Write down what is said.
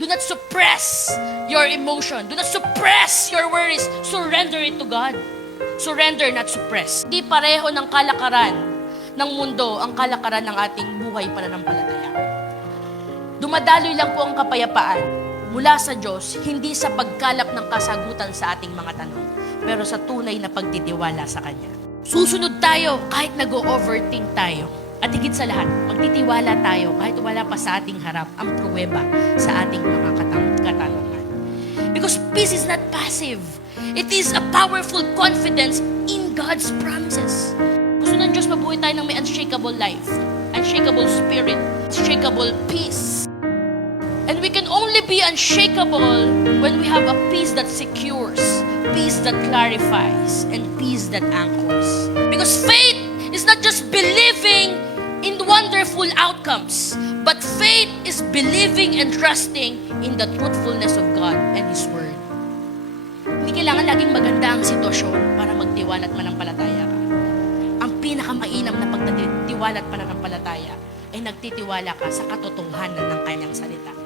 Do not suppress your emotion. Do not suppress your worries. Surrender it to God. Surrender, not suppress. Di pareho ng kalakaran ng mundo ang kalakaran ng ating buhay pananampalataya. Dumadaloy lang po ang kapayapaan mula sa Diyos, hindi sa pagkalap ng kasagutan sa ating mga tanong, pero sa tunay na pagtitiwala sa Kanya. Susunod tayo kahit nag-overthink tayo. At higit sa lahat, magtitiwala tayo kahit wala pa sa ating harap ang pruweba sa ating mga katanungan. Because peace is not passive. It is a powerful confidence in God's promises. Gusto ng Diyos mabuhay tayo ng may unshakable life, unshakable spirit, unshakable peace. And we can only be unshakable when we have a peace that secures, peace that clarifies, and peace that anchors. Because faith is not just believing in wonderful outcomes, but faith is believing and trusting in the truthfulness of God and His Word. Hindi kailangan laging maganda ang sitwasyon para magtiwala at manampalataya ka. Ang pinakamainam na pagtitiwala at pananampalataya ay nagtitiwala ka sa katotohanan ng Kanyang salita.